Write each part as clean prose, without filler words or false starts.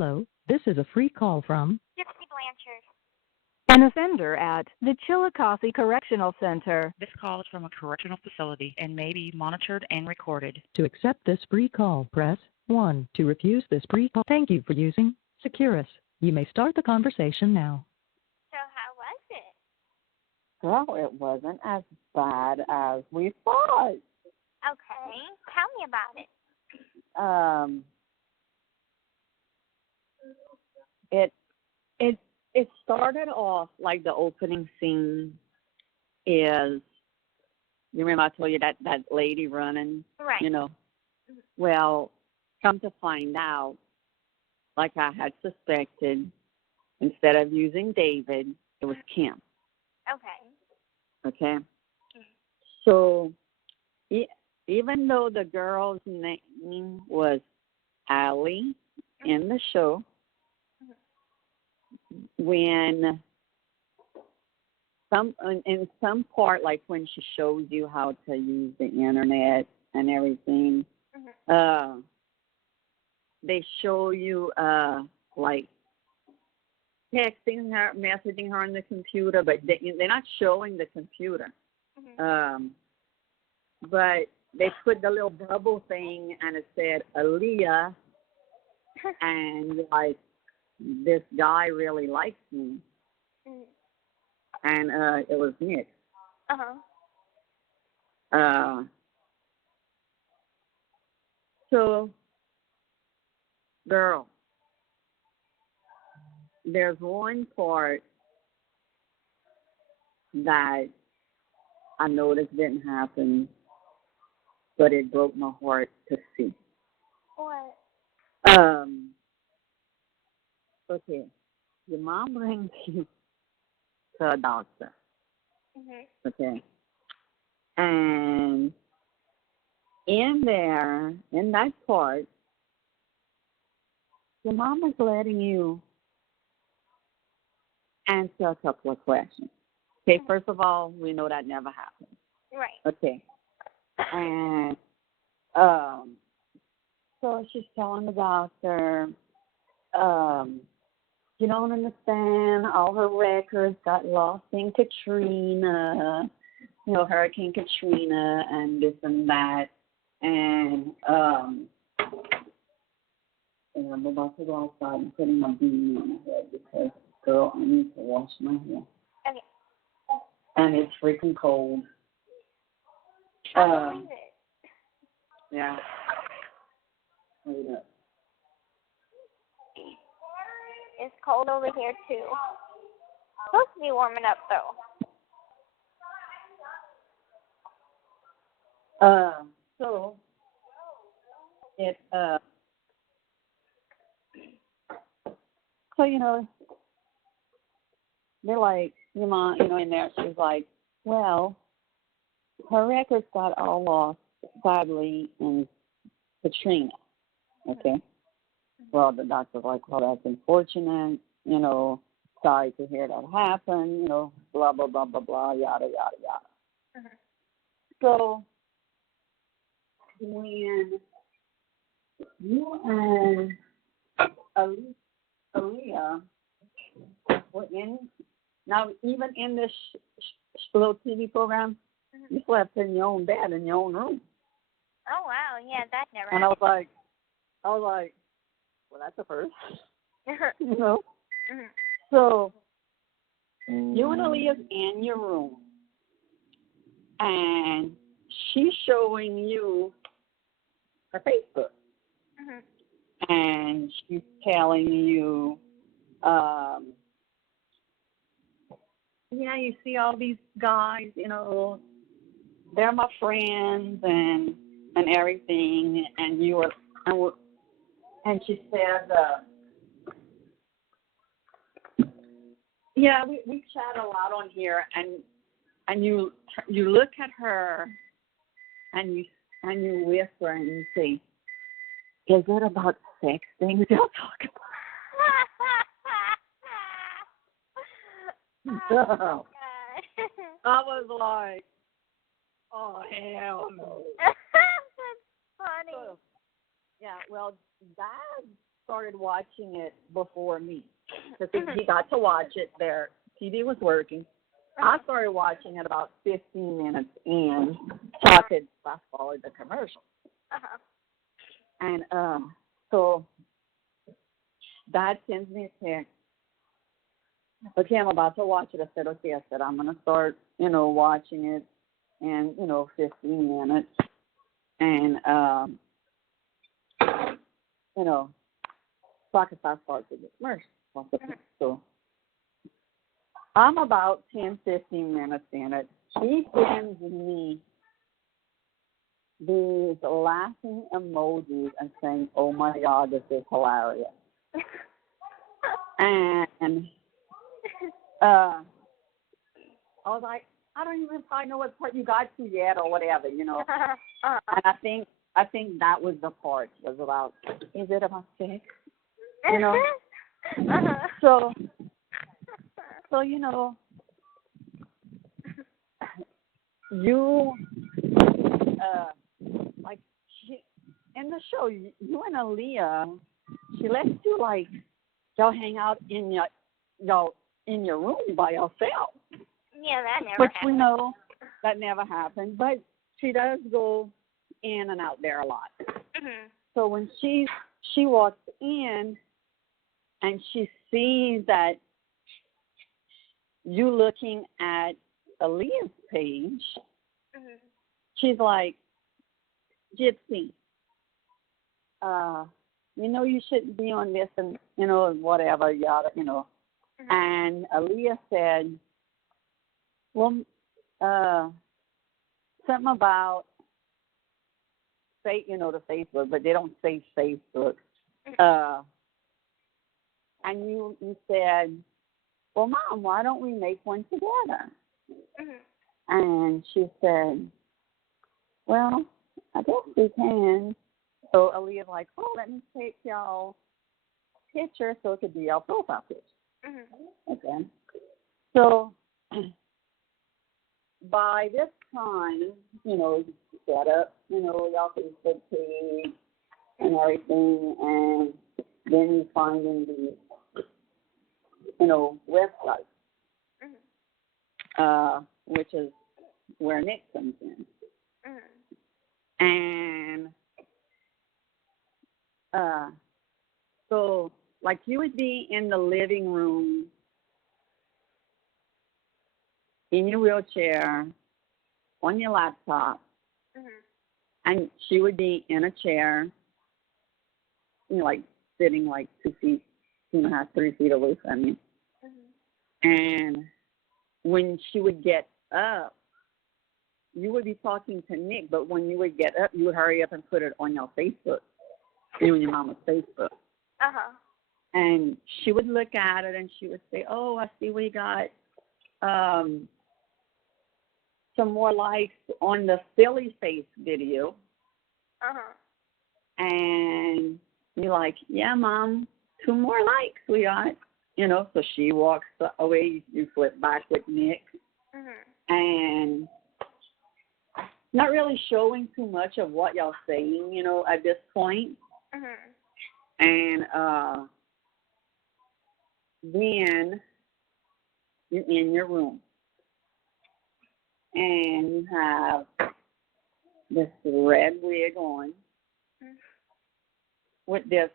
Hello, this is a free call from Gypsy Blanchard. An offender at the Chillicothe Correctional Center. This call is from a correctional facility and may be monitored and recorded. To accept this free call, press 1. To refuse this free call, thank you for using Securus. You may start the conversation now. So how was it? Well, it wasn't as bad as we thought. Okay, tell me about it. It started off like the opening scene is, you remember I told you that lady running? Right. You know. Well, come to find out, like I had suspected, instead of using David, it was Kim. Okay. Okay? So even though the girl's name was Allie in the show, when in some part, like when she shows you how to use the internet and everything, they show you like texting her, messaging her on the computer, but they're not showing the computer. But they put the little bubble thing, and it said Aaliyah, and like, this guy really likes me. And it was Nick. So, girl, there's one part that I noticed didn't happen, but it broke my heart to see. What? Okay, your mom brings you to a doctor. Okay, and in that part, your mom is letting you answer a couple of questions. Okay, first of all, we know that never happened. Right. Okay, and so she's telling the doctor, you don't understand, all her records got lost in Katrina, Hurricane Katrina and this and that. And I'm about to go outside and putting my beanie on my head because, girl, I need to wash my hair. Okay. And it's freaking cold. I believe it. Yeah. Wait up. It's cold over here too. Supposed to be warming up though. So it they're like, your mom, in there, she's like, well, her records got all lost, sadly, in Katrina. Okay. Well, the doctor's like, well, that's unfortunate, sorry to hear that happen, blah, blah, blah, blah, blah, yada, yada, yada. So when you and Aaliyah were even in this little TV program, you slept in your own bed in your own room. Oh wow, yeah, that never And happened. I was like, well, that's a first, Mm-hmm. So you and Aaliyah's in your room, and she's showing you her Facebook, and she's telling you, you see all these guys, they're my friends and everything, and and she said, we chat a lot on here, and you look at her, and you whisper and you say, is it about sex things y'all talk about? Oh, I was like, oh, hell no. that's funny. So, well, Dad started watching it before me because he got to watch it. Their TV was working. I started watching it about 15 minutes in, so I could fast forward the commercial. And so Dad sends me a text. Okay, I'm about to watch it. I said, okay. I said, I'm going to start, watching it in, 15 minutes. And, so I can fast forward to the commercial. So I'm about 10, 15 minutes in it. He sends me these laughing emojis and saying, oh, my God, this is hilarious. And I was like, I don't even probably know what part you got to yet or whatever, And I think that was the part, was about, is it about sex? So, you, like, in the show, you and Aaliyah, she lets you, like, y'all hang out in your room by yourself. Yeah, that never Which happened. we know that never happened, but she does go in and out there a lot. So when she walks in and she sees that you looking at Aaliyah's page, she's like, Gypsy, you shouldn't be on this and, whatever, yada, And Aaliyah said, well, something about, the Facebook, but they don't say Facebook. And you said, well, Mom, why don't we make one together? And she said, well, I guess we can. So Aaliyah's like, oh, let me take y'all picture so it could be y'all profile picture. Okay. So by this time, set up, y'all Facebook page and everything, and then you finding the, website, which is where Nick comes in. And so, like, you would be in the living room in your wheelchair on your laptop, and she would be in a chair, like sitting like 2 feet, 2.5, 3 feet away from you. And when she would get up, you would be talking to Nick, but when you would get up, you would hurry up and put it on your Facebook, you and your mama's Facebook. And she would look at it and she would say, oh, I see we got some more likes on the silly face video. And you're like, yeah, Mom, 2 more likes we got. So she walks away, you flip back with Nick. And not really showing too much of what y'all saying, at this point. And then you're in your room. And you have this red wig on with this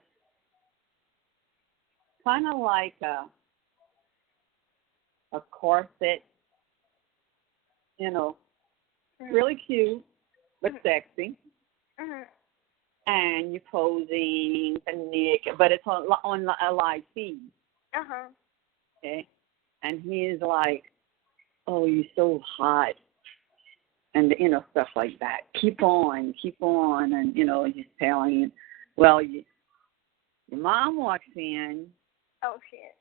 kind of like a corset, really cute but sexy. And you're posing to Nick, but it's on a live feed. Okay, and he's like, "Oh, you're so hot," and stuff like that. Keep on, and he's telling you. Well, your mom walks in. Oh shit.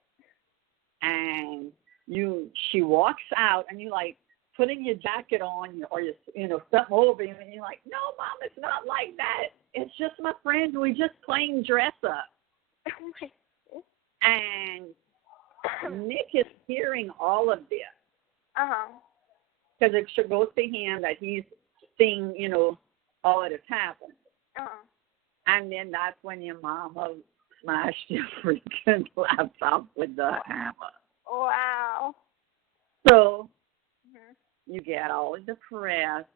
And she walks out, and you like putting your jacket on or your something over you, and you're like, no, Mom, it's not like that. It's just my friends. We just playing dress up. And Nick is hearing all of this. Because it goes to him that he's seeing, all of this happen. And then that's when your mama smashed your freaking laptop with the hammer. Wow. So you get all depressed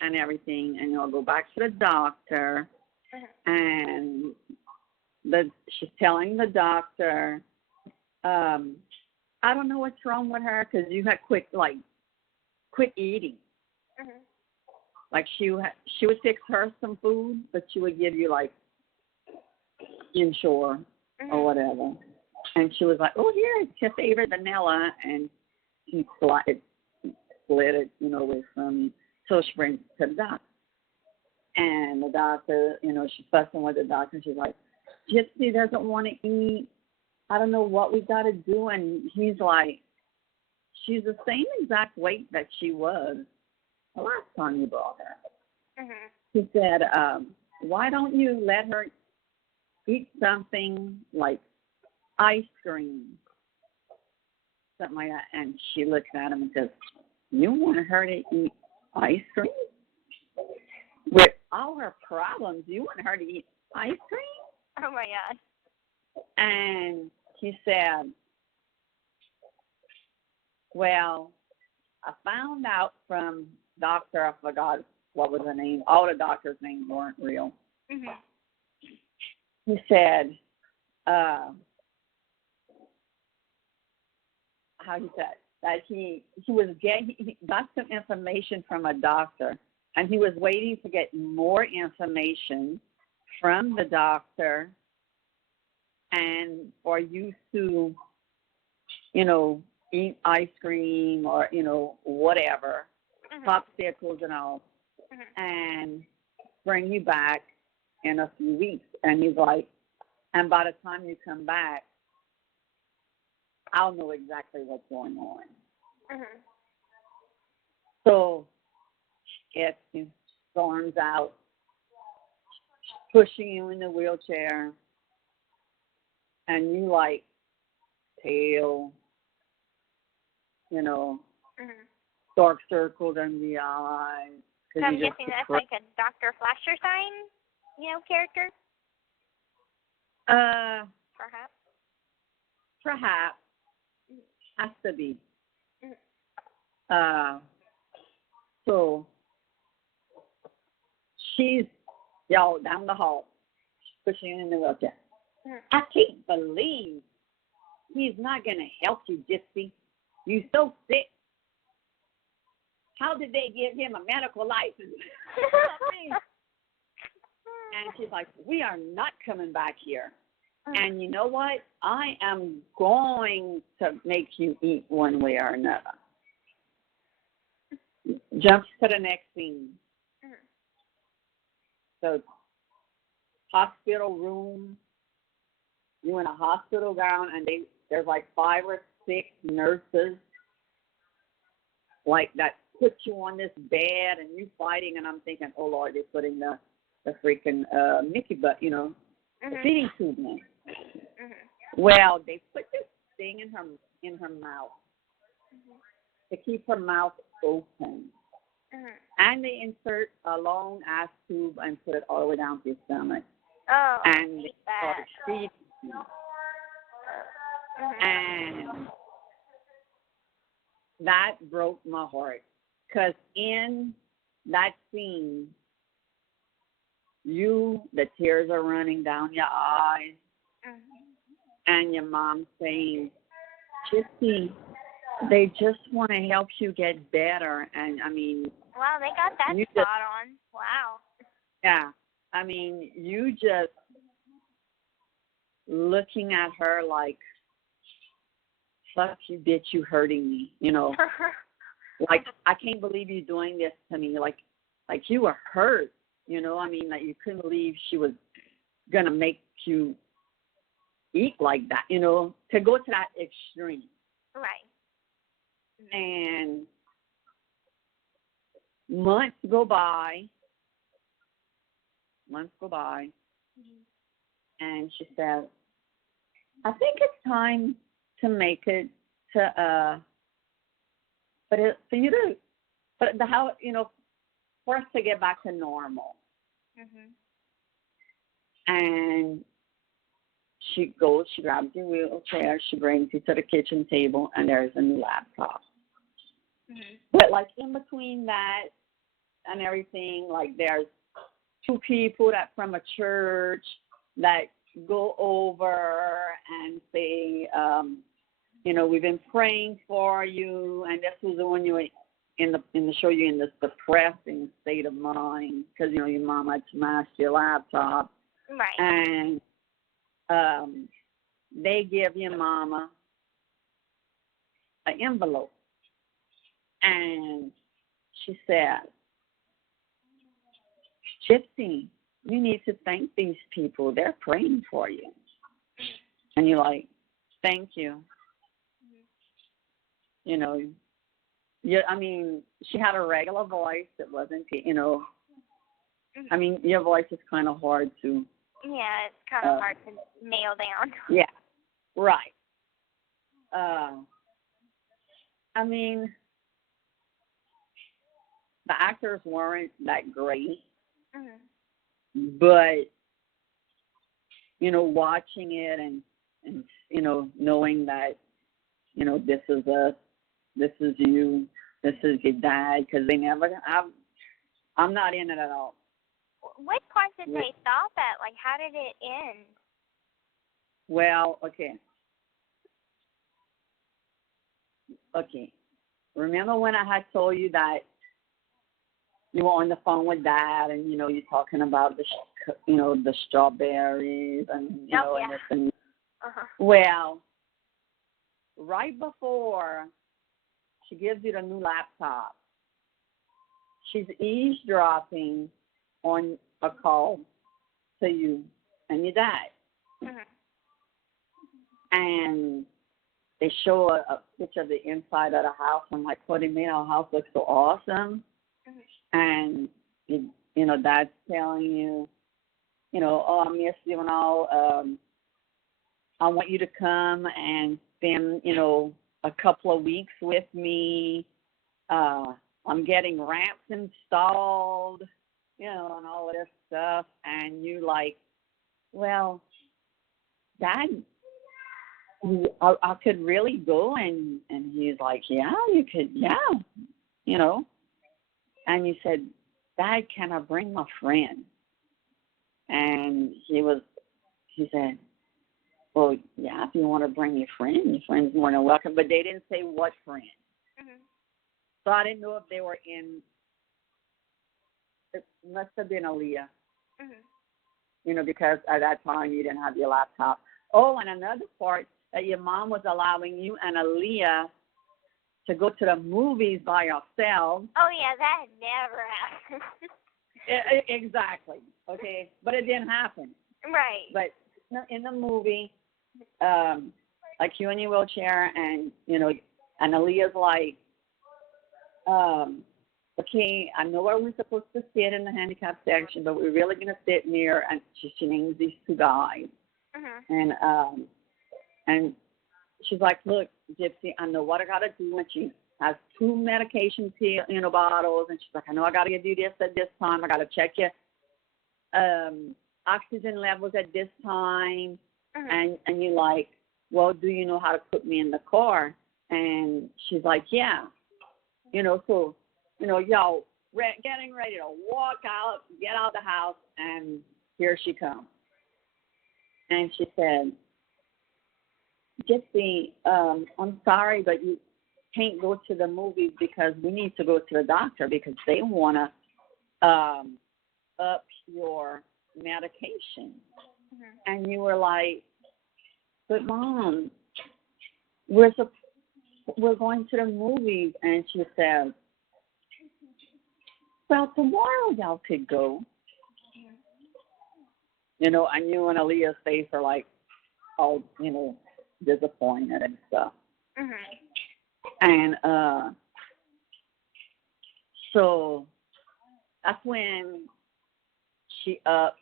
and everything, and you'll go back to the doctor, and she's telling the doctor, I don't know what's wrong with her because you had quit eating. Like she would fix her some food, but she would give you like Ensure or whatever. And she was like, "Oh, here, it's your favorite vanilla," and she split it, away from me. So she brings it to the doctor. And the doctor, she's fussing with the doctor. She's like, "Gypsy doesn't want to eat. I don't know what we got to do." And he's like, "She's the same exact weight that she was the last time you brought her." He said, "Why don't you let her eat something like ice cream, something like that?" And she looks at him and says, "You want her to eat ice cream? With all her problems, you want her to eat ice cream?" Oh, my God. And he said, "Well, I found out from doctor, I forgot what was the name. All the doctors' names weren't real." He said, how he said, that he got some information from a doctor, and he was waiting to get more information from the doctor and for you to, eat ice cream or, whatever, popsicles and all, and bring you back in a few weeks. And he's like, and by the time you come back, I'll know exactly what's going on. So it storms out, pushing you in the wheelchair, and you like pale, dark circles in the eyes. So I'm guessing that's like a Dr. Flasher sign, character? Perhaps. Has to be. So she's down the hall, pushing in the wheelchair. I can't believe he's not going to help you, Gypsy. You're so sick. How did they give him a medical license? And she's like, "We are not coming back here. And you know what? I am going to make you eat one way or another." Jumps to the next scene. So, hospital room. You in a hospital gown, and there's like 5 or 6 nurses like that put you on this bed, and you fighting, and I'm thinking, oh Lord, they're putting the freaking Mickey butt, the feeding tube in. Well, they put this thing in her mouth to keep her mouth open. And they insert a long ass tube and put it all the way down to your stomach. Oh, and they started feeding you. And that broke my heart, because in that scene, the tears are running down your eyes, and your mom saying, "Gypsy, they just want to help you get better." And I mean, wow, they got that spot on. Wow. Yeah, I mean, you just looking at her like, "Fuck you, bitch, you hurting me," Like, I can't believe you doing this to me. Like you were hurt, I mean, that you couldn't believe she was gonna make you eat like that, to go to that extreme. Right. And months go by, and she said, "I think it's time to make it to for us to get back to normal." And she grabs your wheelchair, she brings you to the kitchen table, and there's a new laptop. Mhm. But like in between that and everything, like there's two people that from a church that go over and say, we've been praying for you, and this was when you were in the show you in this depressing state of mind because your mom had smashed your laptop, Right. and they give your mama an envelope, and she said, Gypsy, you need to thank these people. They're praying for you. And you're like, thank you. She had a regular voice. It wasn't, your voice is kind of hard to. Yeah, it's kind of hard to nail down. Yeah, right. The actors weren't that great, but, watching it and knowing that, this is us, this is you, this is your dad, because I'm not in it at all. What part did they stop at? Like, how did it end? Well, okay. Remember when I had told you that you were on the phone with Dad, and you're talking about the strawberries and and this and well, right before she gives you the new laptop, she's eavesdropping on a call to you and your dad, and they show a picture of the inside of the house. I'm like, what do you mean? Our house looks so awesome. And, Dad's telling you, oh, I miss you and all. I want you to come and spend, a couple of weeks with me. I'm getting ramps installed, and all of this stuff. And you like, well, Dad, I could really go. And he's like, yeah, you could, yeah, And you said, Dad, can I bring my friend? And he said, well, yeah, if you want to bring your friend's more than welcome. But they didn't say what friend. So I didn't know if they were in, it must have been Aaliyah, because at that time you didn't have your laptop. Oh, and another part, that your mom was allowing you and Aaliyah to go to the movies by yourselves. Oh, yeah, that never happened. Exactly. Okay. But it didn't happen. Right. But in the movie, like you in your wheelchair and, and Aaliyah's like, okay, I know where we're supposed to sit in the handicap section, but we're really going to sit near, and she names these two guys. And she's like, look, Gypsy, I know what I got to do. And she has 2 medication bottles. And she's like, I know I got to do this at this time. I got to check your oxygen levels at this time. And you're like, well, do you know how to put me in the car? And she's like, yeah. So, y'all getting ready to walk out, get out of the house, and here she comes. And she said, Gypsy, I'm sorry, but you can't go to the movies because we need to go to the doctor because they want to up your medication. And you were like, but Mom, we're going to the movies. And she said, well, tomorrow y'all could go. And you and Aaliyah's face are like, all, disappointed and stuff. And so that's when she upped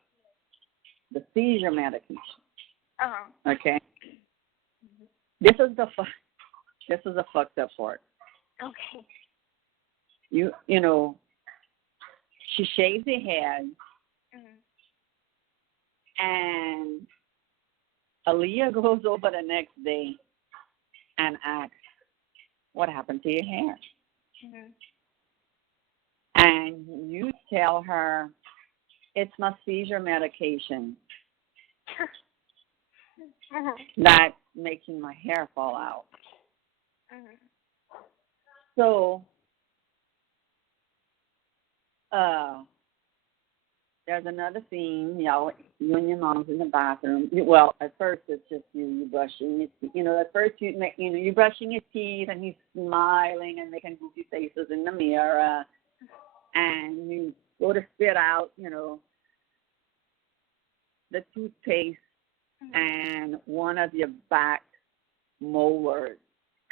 the seizure medication. Okay. This is the fucked up part. Okay. She shaves her head, and Aaliyah goes over the next day and asks, what happened to your hair? Mhm. And you tell her, it's my seizure medication that's making my hair fall out. Mhm. So there's another scene, you and your mom's in the bathroom. Well, at first it's just you brushing your teeth. At first you're brushing your teeth and you're smiling and making goofy faces in the mirror, and you go to spit out, the toothpaste, and one of your back molars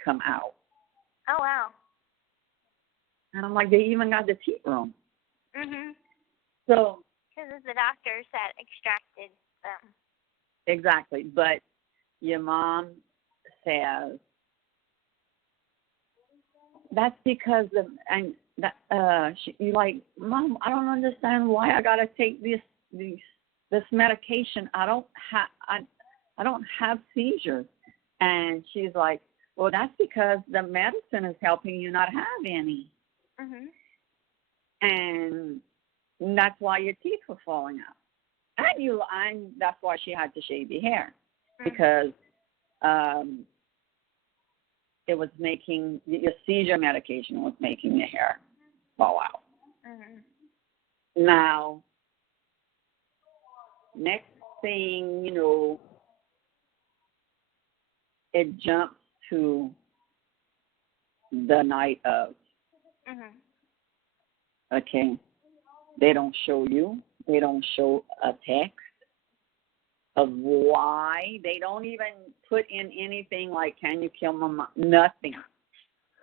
come out. Oh wow. And I'm like, they even got the teeth room. Mhm. So Because it's the doctors that extracted them. exactly, but your mom says that's because you're like, Mom, I don't understand why I gotta take this medication. I don't have seizures. And she's like, well, that's because the medicine is helping you not have any. Mhm. And that's why your teeth were falling out. And that's why she had to shave your hair, because it was making your seizure medication was making your hair fall out. Mhm. Now, next thing you know, it jumps to the night of. Mhm. Okay, they don't show you. They don't show a text of why. They don't even put in anything like, can you kill my mom? Nothing.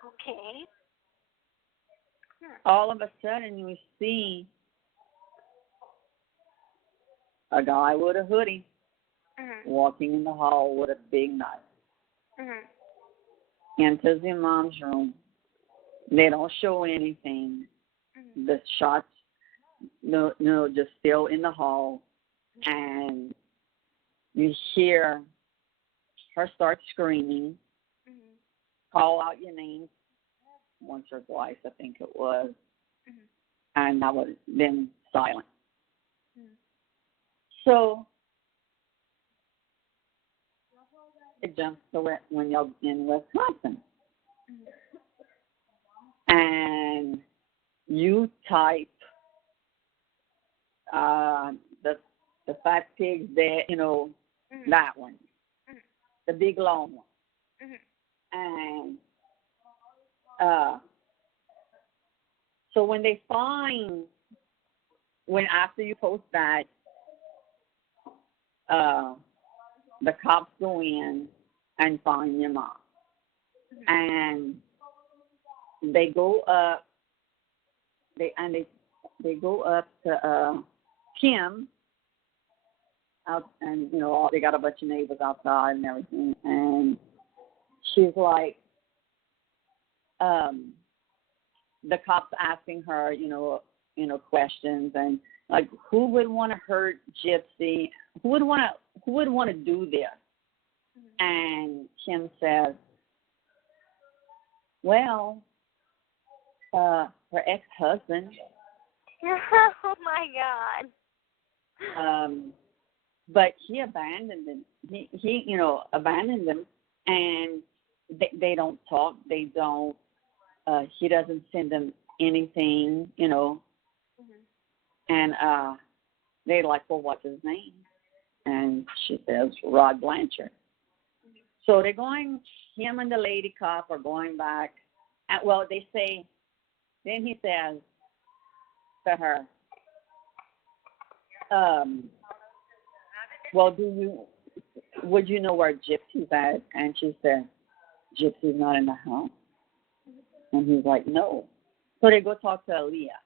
Okay. All of a sudden, you see a guy with a hoodie Mhm. walking in the hall with a big knife. Mhm. Enters your mom's room. They don't show anything. Mhm. The shots, no, just still in the hall. And you hear her start screaming, Mhm. call out your name once or twice, I think it was. Mhm. And that was then silent. Mhm. So it jumps to when you're in Wisconsin. And you type the fat pigs there, that one, the big long one. And so when they find, after you post that, the cops go in and find your mom. And they go up, they go up to Kim out, and they got a bunch of neighbors outside and everything, and she's like, the cops asking her, questions, and like, who would want to hurt Gypsy? Who would want to do this? And Kim says, well, her ex-husband. Oh my God. But he abandoned them. He abandoned them, and they don't talk. They don't. He doesn't send them anything, And they're like, well, what's his name? And she says, Rod Blanchard. So they're going. Him and the lady cop are going back. Well, they say. Then he says to her, well, would you know where Gypsy's at? And she said, Gypsy's not in the house. And he's like, no. So they go talk to Aaliyah.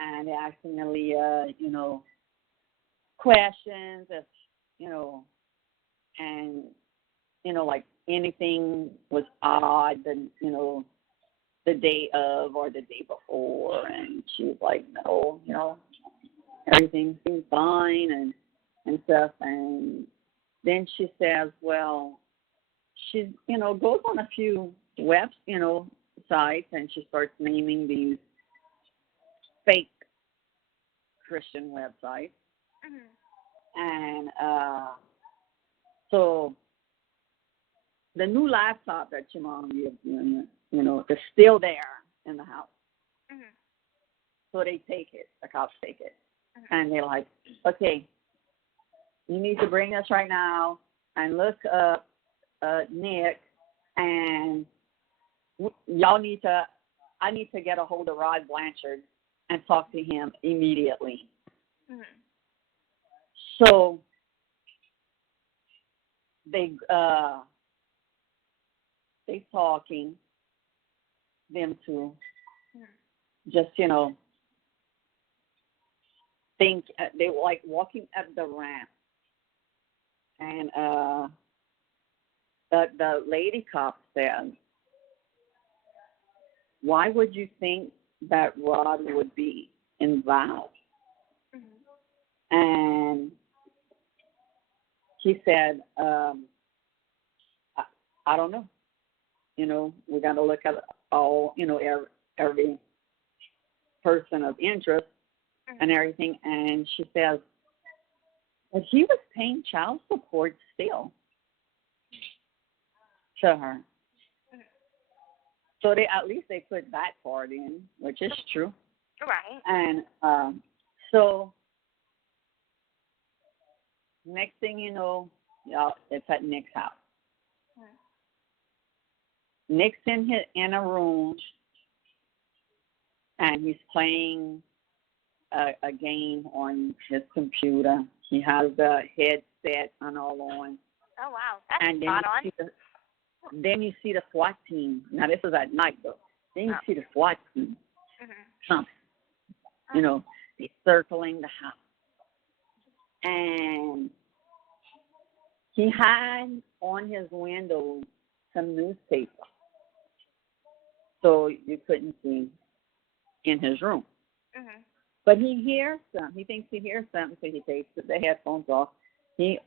And they're asking Aaliyah, questions, if, and, like anything was odd, the day of or the day before. And she was like, no, everything seems fine and stuff. And then she says, well, she, goes on a few web, sites, and she starts naming these fake Christian websites. And so the new laptop that your mom gives you, is still there in the house. So they take it, the cops take it. And they're like, okay, you need to bring us right now and look up Nick, and I need to get a hold of Rod Blanchard and talk to him immediately. So they talking them to just think they were like walking up the ramp, and the lady cop said, "Why would you think that Rod would be involved?" And he said, I don't know. We got to look at all, every person of interest and everything." And she says, but he was paying child support still to her. So at least they put that part in, which is true. Right. And so next thing you know, it's at Nick's house. Nick's in a room, and he's playing a game on his computer. He has the headset and all on. Oh, wow. That's and spot on. Then you see the SWAT team. Now, this is at night, though. Then you see the SWAT team. Something. They're circling the house. And he had on his window some newspaper, so you couldn't see in his room. But he hears something. He thinks he hears something, so he takes the headphones off. He,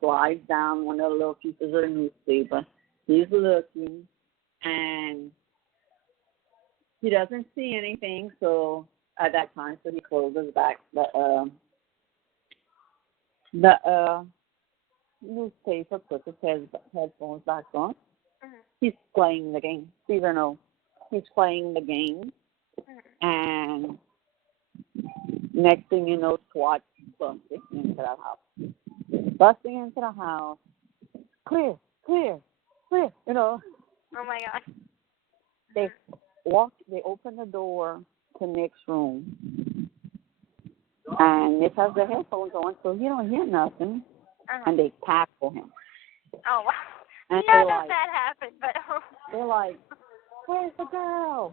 slides down one of the little pieces of the newspaper. He's looking, and he doesn't see anything. So at that time, so he closes back the newspaper, puts his headphones back on. He's playing the game. He's playing the game, and next thing you know, SWAT busting into the house. Clear. Oh my gosh. They open the door to Nick's room, and Nick has the headphones on, so he don't hear nothing. And they tackle him. Oh wow. And None of that happened, but they're like, "Where's the girl?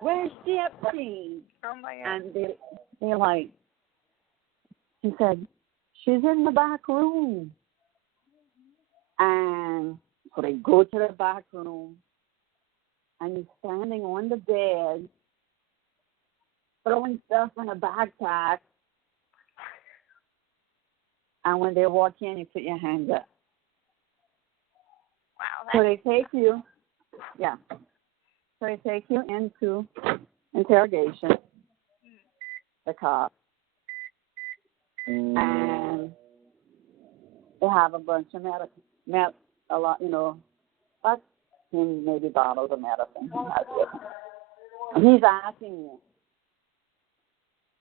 Where's Gypsy?" Oh my God. And they're like, he said, "She's in the back room." And so they go to the back room, and he's standing on the bed, throwing stuff in a backpack. And when they walk in, you put your hands up. Wow. So they take you, So they take you into interrogation, the cops, and they have a bunch of a lot, about 10 maybe bottles of medicine he has with him. And he's asking you,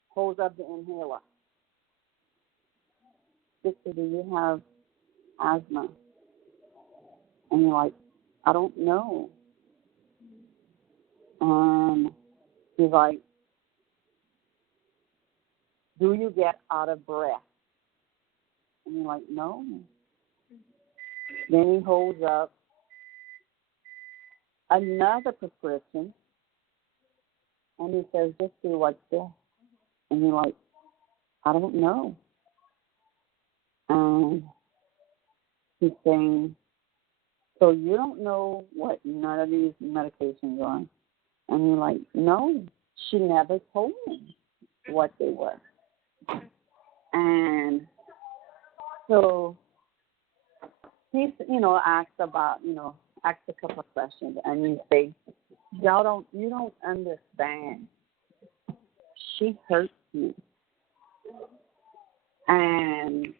holds up the inhaler. "Sister, do you have asthma?" And you're like, "I don't know." And he's like, "Do you get out of breath?" And you're like, "No." Then he holds up another prescription, and he says, "Just see what's there." And you're like, "I don't know." And he's saying, "So you don't know what none of these medications are?" And you're like, "No, she never told me what they were." And so he's, asked a couple of questions, and you say, you don't understand. She hurts you. And,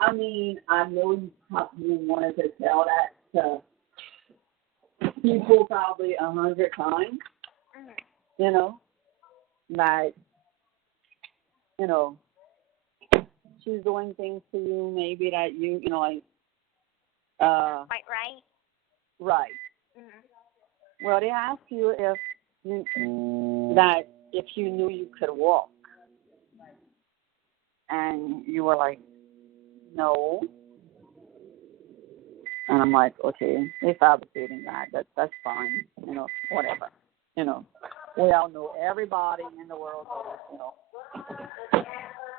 I mean, I know you probably wanted to tell that to people probably 100 times, that, she's doing things to you maybe that you, Quite right. Right. Mm-hmm. Well, they asked you if you knew you could walk, and you were like, no. And I'm like, okay, they're fabricating that. That's fine. Whatever. We all know, everybody in the world knows,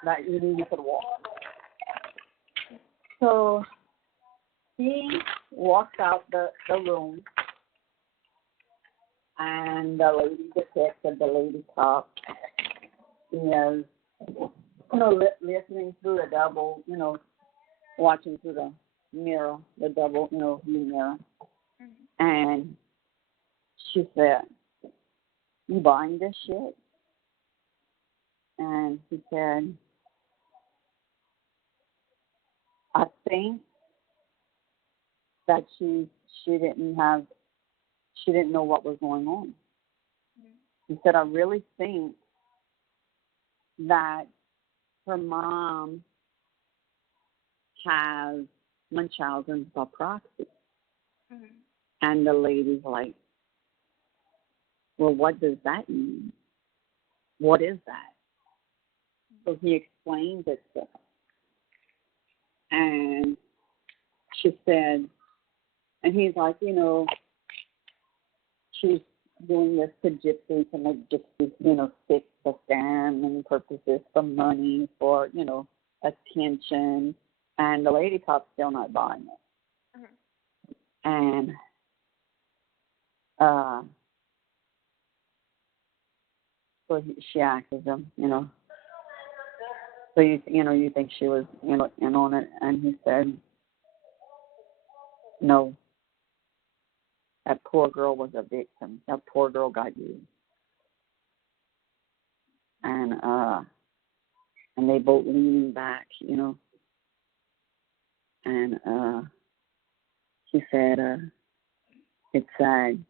that you knew you could walk. So he walked out the room, and the lady detective, the lady cop, is, listening through the double, watching through the mirror, the double, view mirror. Mm-hmm. And she said, you buying this shit? And he said, I think that she didn't know what was going on. Mm-hmm. He said, I really think that her mom has Munchausen's by proxy. Mm-hmm. And the lady's like, well, what does that mean? What is that? So he explained it to her. And she said, and he's like, she's doing this to Gypsy to make Gypsy, fix the scam and purposes for money, for, attention. And the lady cop's still not buying it. Mm-hmm. And so she asked him, so you think she was, in on it? And he said, no. That poor girl was a victim. That poor girl got used. And they both leaning back, And he said, it's sad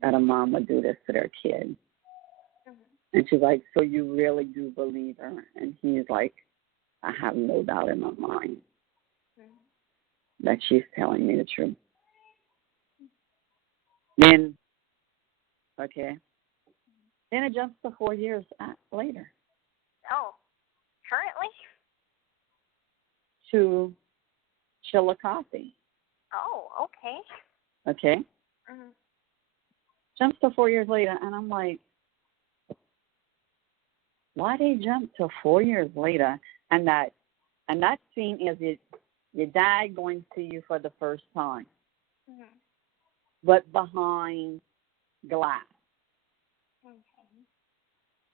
that a mom would do this to their kid. And she's like, so you really do believe her? And he's like, I have no doubt in my mind that she's telling me the truth. Then it jumps to 4 years later. Oh, currently? To Chillicothe. Oh, okay. Okay? Mm-hmm. Jumps to 4 years later, and I'm like, why they jump to 4 years later? And that scene is your dad going to see you for the first time, but behind glass. Okay.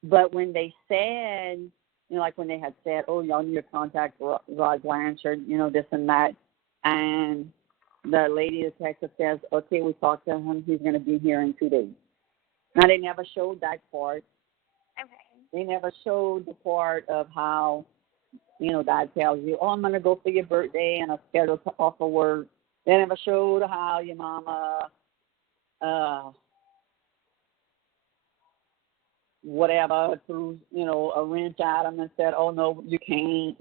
But when they said, like when they had said, oh, y'all need to contact Rod Blanchard, this and that, and the lady detective says, okay, we talked to him, he's going to be here in 2 days. Now, they never showed that part. Okay. They never showed the part of how, Dad tells you, oh, I'm going to go for your birthday and I'm scheduled off of work. They never showed how your mama, whatever, threw, a wrench at him and said, oh, no, you can't,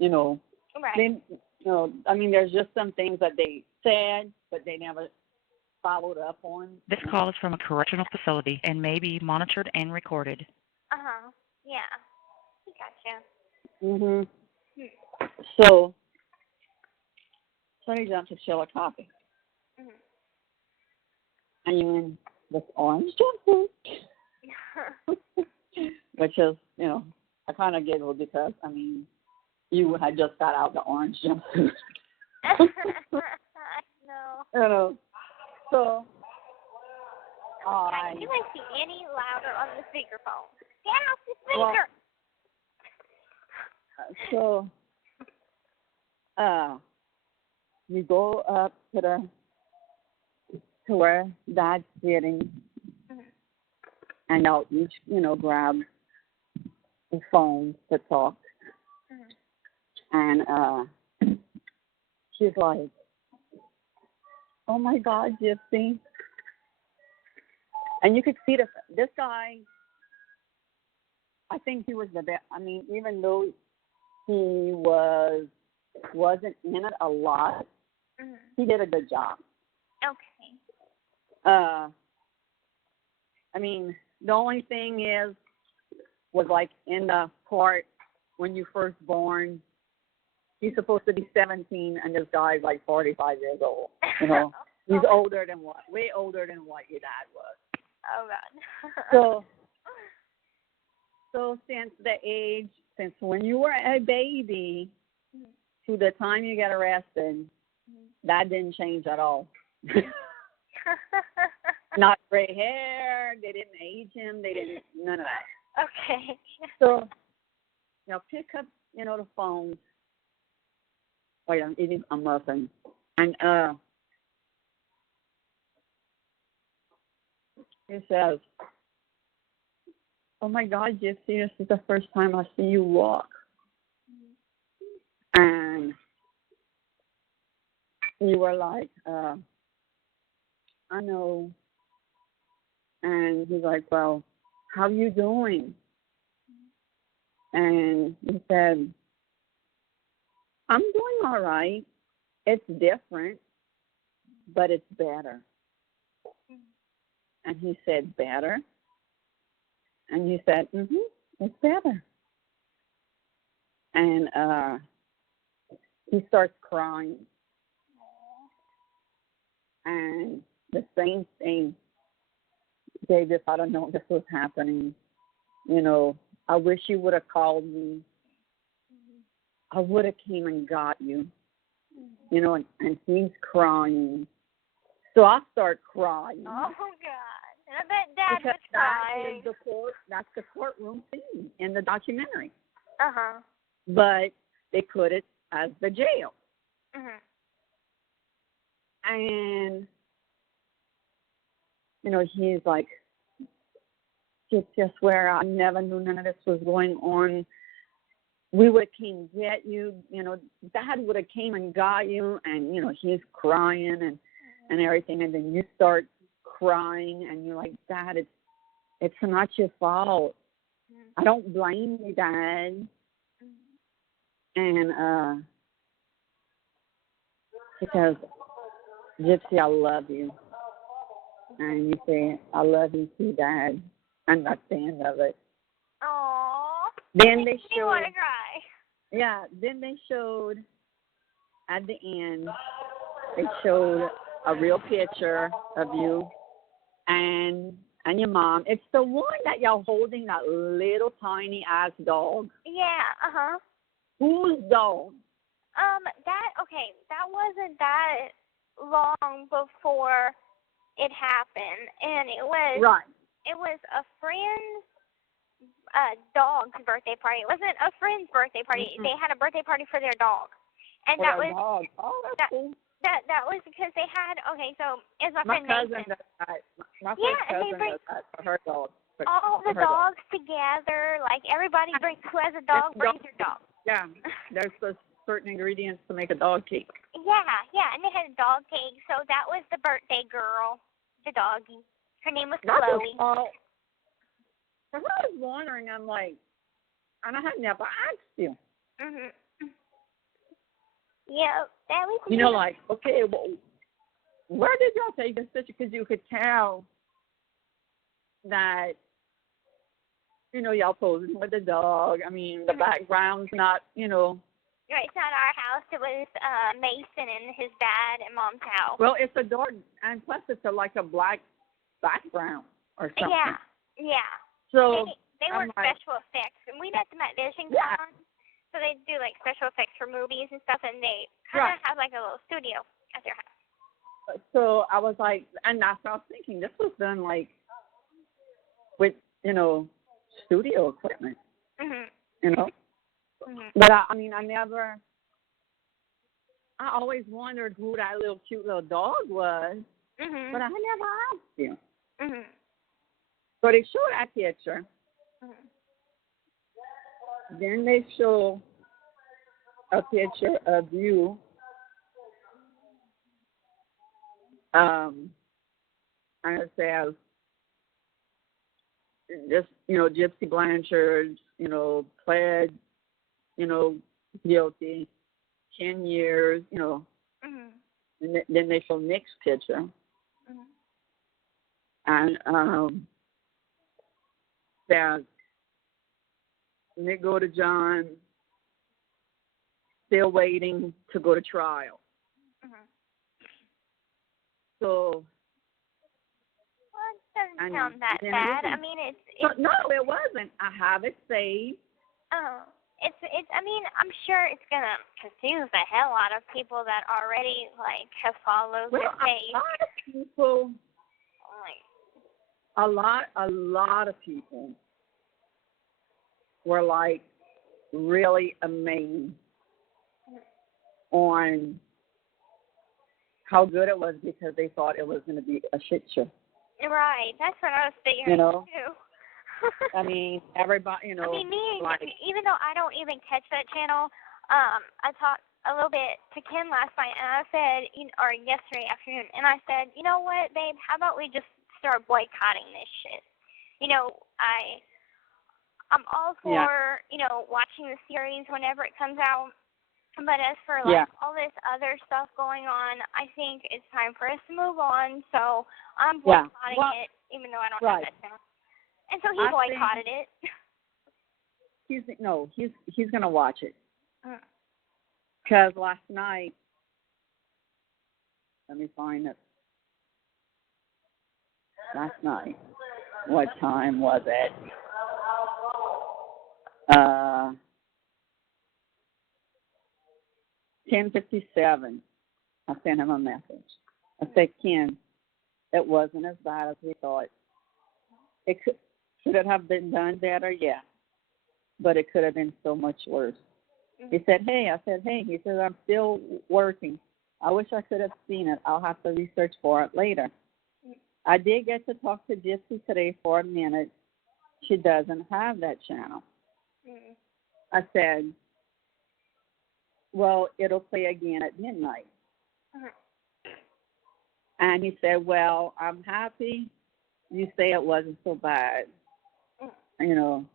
Right. Then, there's just some things that they said, but they never followed up on. This call is from a correctional facility and may be monitored and recorded. Uh-huh. Yeah. Gotcha. Mhm. So he jumped to Chillicothe. Mm-hmm. And you in this orange jumpsuit, which is, I kind of giggled because, you had just got out the orange jumpsuit. No. So you can't see any louder on the speakerphone. Get off the speaker. So we go up to where Dad's sitting, and they'll each, grab the phone to talk. And she's like, "Oh my God, Gypsy!" And you could see this guy. I think he was the best. I mean, even though he wasn't in it a lot, he did a good job. Okay. I mean, the only thing was like in the part when you first born, he's supposed to be 17, and this guy's like 45 years old. He's way older than what your dad was. Oh God. So since when you were a baby to the time you get arrested, that didn't change at all. Not gray hair. They didn't age him. They didn't, none of that. Okay. So, pick up, the phone. Wait, I'm eating a muffin. And he says, "Oh my God, Gypsy, this is the first time I see you walk." And you were like, "I know." And he's like, "Well, how you doing?" And he said, "I'm doing all right. It's different, but it's better." And he said, "Better?" And you said, "It's better." And he starts crying. And the same thing, Dave, if I don't know this was happening, I wish you would have called me. I would have came and got you. And he's crying. So I start crying. Oh God. I bet Dad because was crying. That's the courtroom scene in the documentary. Uh-huh. But they put it as the jail. And, he's like, "Gypsy, I swear I never knew none of this was going on. We would have came get you. Dad would have came and got you." And, he's crying and everything. And then you start crying and you're like, "Dad, it's not your fault. I don't blame you, Dad." And he says, "Gypsy, I love you." And you say, "I love you too, Dad." And that's the end of it. Aww. Then they showed. You want to cry? Yeah. Then they showed at the end. They showed a real picture of you and your mom. It's the one that y'all holding, that little tiny ass dog. Yeah. Whose dog? That wasn't that long before it happened, and it was right. It was a friend's dog's birthday party. It wasn't a friend's birthday party. They had a birthday party for their dog, and for that their was dog. Oh, that's cool. That was because they had so it's my friend cousin Nathan. does that. My and they cousin bring does that for her dog. all the dogs together. Like everybody brings who has a dog brings their dog. Yeah, there's those certain ingredients to make a dog cake. Yeah, and they had a dog cake. So that was the birthday girl, the doggie. Her name was That Chloe. was I was wondering, I'm like, and I had never asked you. Yeah, that was. Like, okay, well, where did y'all take this picture? Because you could tell that, y'all posing with the dog. I mean, the background's not, Right, it's not our house. It was Mason and his dad and Mom's house. Well, it's a dog, and plus it's like a black background or something. Yeah. So they were special effects, and we met them at Vision Con. So they do like special effects for movies and stuff, and they kind of have like a little studio at their house. So I was like, and that's what I was thinking. This was done like with studio equipment. But I I always wondered who that little cute little dog was, but I never asked you. So they show that picture. Then they show a picture of you. And it says, just, Gypsy Blanchard, pled, guilty, 10 years, And then they show Nick's picture. And says, Nick go to John, still waiting to go to trial. So. Well, it doesn't sound that bad. I mean, it's no, it wasn't. I have it saved. Oh, it's. I mean, I'm sure it's gonna confuse the hell out of people that already have followed the case. A lot of people. A lot of people were really amazed on how good it was because they thought it was going to be a shit show. Right, that's what I was figuring too. I mean, everybody, I mean, even though I don't even catch that channel, I talked a little bit to Ken last night, and I said, or yesterday afternoon, and I said, you know what, babe, how about we just start boycotting this shit? I'm all for, watching the series whenever it comes out. But as for all this other stuff going on, I think it's time for us to move on. So I'm boycotting it, even though I don't have that channel. And so he boycotted it. He's gonna watch it. Because last night, let me find it. Last night, what time was it? 10:57. I sent him a message. I said, Ken, it wasn't as bad as we thought. It could it have been done better? Yeah. But it could have been so much worse. He said, hey. I said, hey. He said, I'm still working. I wish I could have seen it. I'll have to research for it later. I did get to talk to Gypsy today for a minute. She doesn't have that channel. I said, well, it'll play again at midnight. And he said, well, I'm happy you say it wasn't so bad. And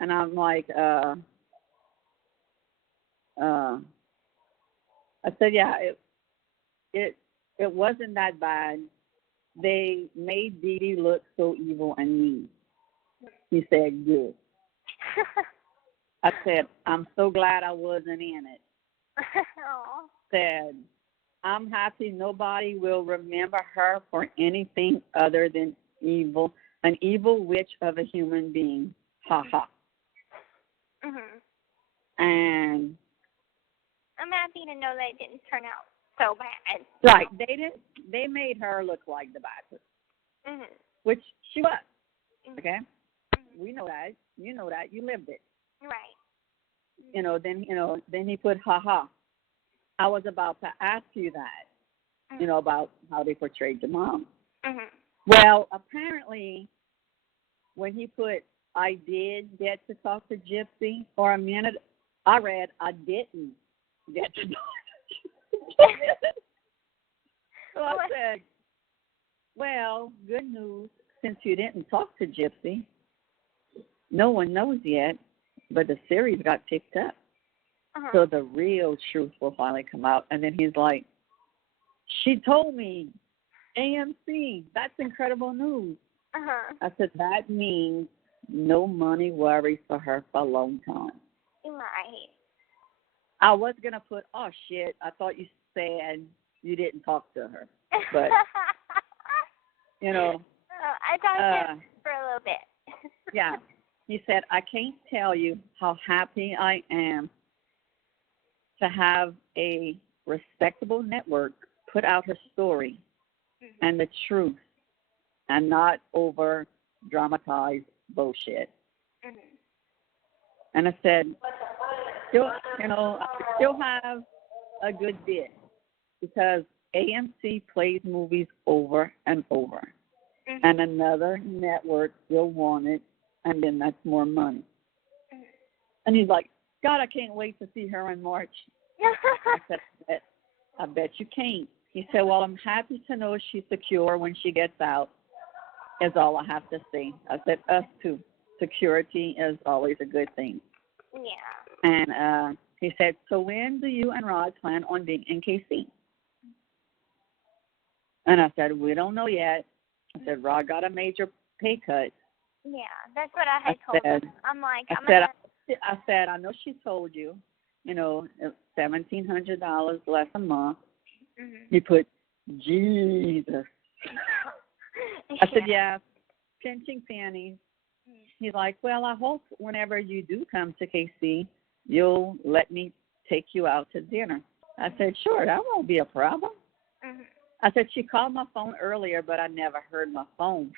I'm like, I said, yeah, it wasn't that bad. They made Dee Dee look so evil and mean. He said, good. I said, I'm so glad I wasn't in it. Said, I'm happy nobody will remember her for anything other than evil, an evil witch of a human being. Ha ha. And I'm happy to know that it didn't turn out so bad. Right. They made her look like the bad person. Which she was. Okay? We know that. You know that. You lived it. Right. Then he put ha ha. I was about to ask you that, about how they portrayed your mom. Well, apparently, when he put I did get to talk to Gypsy for a minute, I read I didn't get to talk to Gypsy. So I said, well, good news, since you didn't talk to Gypsy. No one knows yet, but the series got picked up. So the real truth will finally come out. And then he's like, she told me, AMC, that's incredible news. I said, that means no money worries for her for a long time. Right. I was going to put, oh, shit, I thought you said you didn't talk to her. But, I talked to him for a little bit. Yeah. He said, I can't tell you how happy I am to have a respectable network put out her story and the truth and not over dramatized bullshit. And I said, still, I still have a good bit because AMC plays movies over and over, and another network will want it, and then that's more money. And he's like, God, I can't wait to see her in March. I said, I bet you can't. He said, well, I'm happy to know she's secure when she gets out, is all I have to say. I said, us too. Security is always a good thing. Yeah. And he said, so when do you and Rod plan on being in KC? And I said, we don't know yet. I said, Rod got a major pay cut. Yeah, that's what I had told him. I'm like, I said, I know she told you, $1,700 less a month. You put Jesus. I said, yeah, pinching pennies. He's like, well, I hope whenever you do come to KC, you'll let me take you out to dinner. I said, sure, that won't be a problem. I said, she called my phone earlier, but I never heard my phone.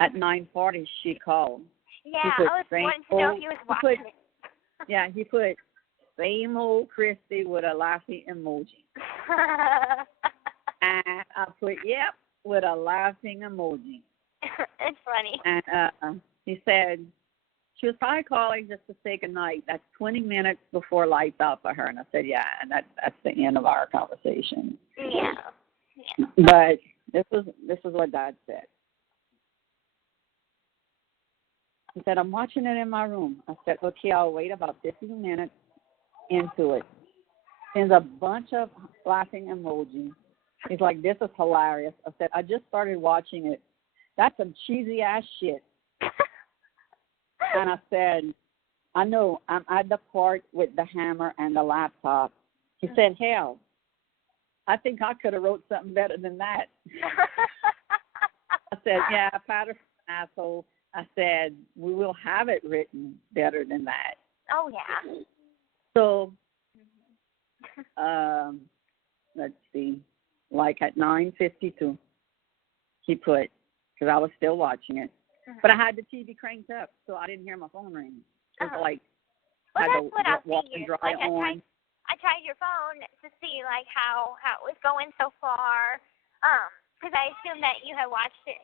At 9:40, she called. Yeah, I was wanting to know if he was watching it. Yeah, he put same old Kristy with a laughing emoji. And I put, yep, with a laughing emoji. It's funny. And he said she was probably calling just to say goodnight. That's 20 minutes before lights out for her. And I said, yeah, and that's the end of our conversation. Yeah. But this is what Dad said. He said, I'm watching it in my room. I said, okay, I'll wait about 15 minutes into it. There's a bunch of laughing emojis. He's like, this is hilarious. I said, I just started watching it. That's some cheesy ass shit. And I said, I know, I'm at the part with the hammer and the laptop. He said, hell, I think I could have wrote something better than that. I said, yeah, Patterson, asshole. I said, we will have it written better than that. Oh, yeah. So, let's see, like at 9:52, he put, because I was still watching it, but I had the TV cranked up, so I didn't hear my phone ring. It was like, well, I had that's what I walk and figured. dry Like, on. I tried your phone to see, like, how it was going so far, because I assumed that you had watched it,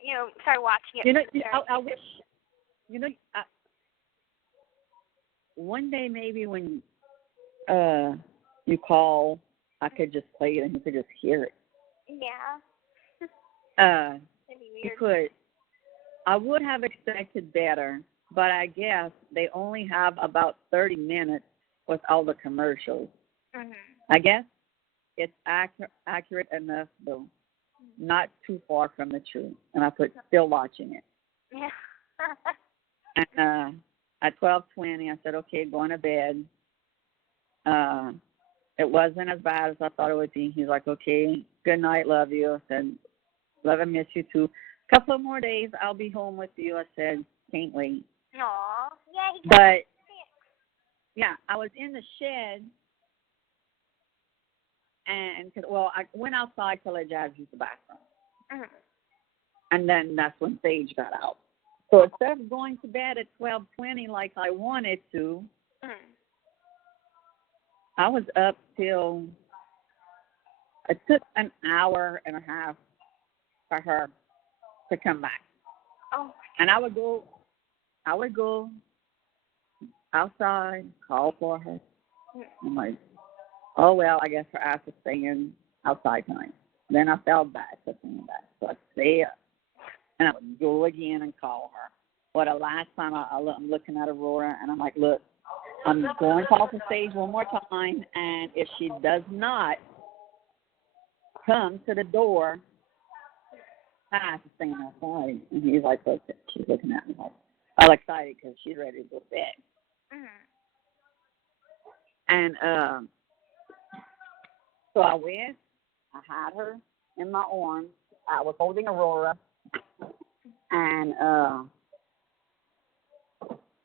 started watching it. I wish, one day maybe when you call, I could just play it and you could just hear it. Yeah. That'd be weird. I would have expected better, but I guess they only have about 30 minutes with all the commercials. I guess it's accurate enough, though, not too far from the truth. And I put still watching it. Yeah. And at 12:20, I said, okay, going to bed. It wasn't as bad as I thought it would be. He's like, okay, good night, love you. I said, love and miss you too. Couple of more days, I'll be home with you. I said, can't wait. Aw, yeah. But, yeah, I was in the shed, and, I went outside to let Jazz use the bathroom. And then that's when Sage got out. So instead of going to bed at 12:20 like I wanted to, I was up till, it took an hour and a half for her to come back. Oh. And I would go outside, call for her. I'm like, oh, well, I guess her ass is staying outside tonight. Then I felt bad for saying that. So I'd stay up. And I would go again and call her. Well, the last time I'm looking at Aurora, and I'm like, look, I'm going to call for Sage one more time, and if she does not come to the door, I have to stay outside. And he's like, okay. She's looking at me like, all excited because she's ready to go to bed. And so I went. I had her in my arms. I was holding Aurora. And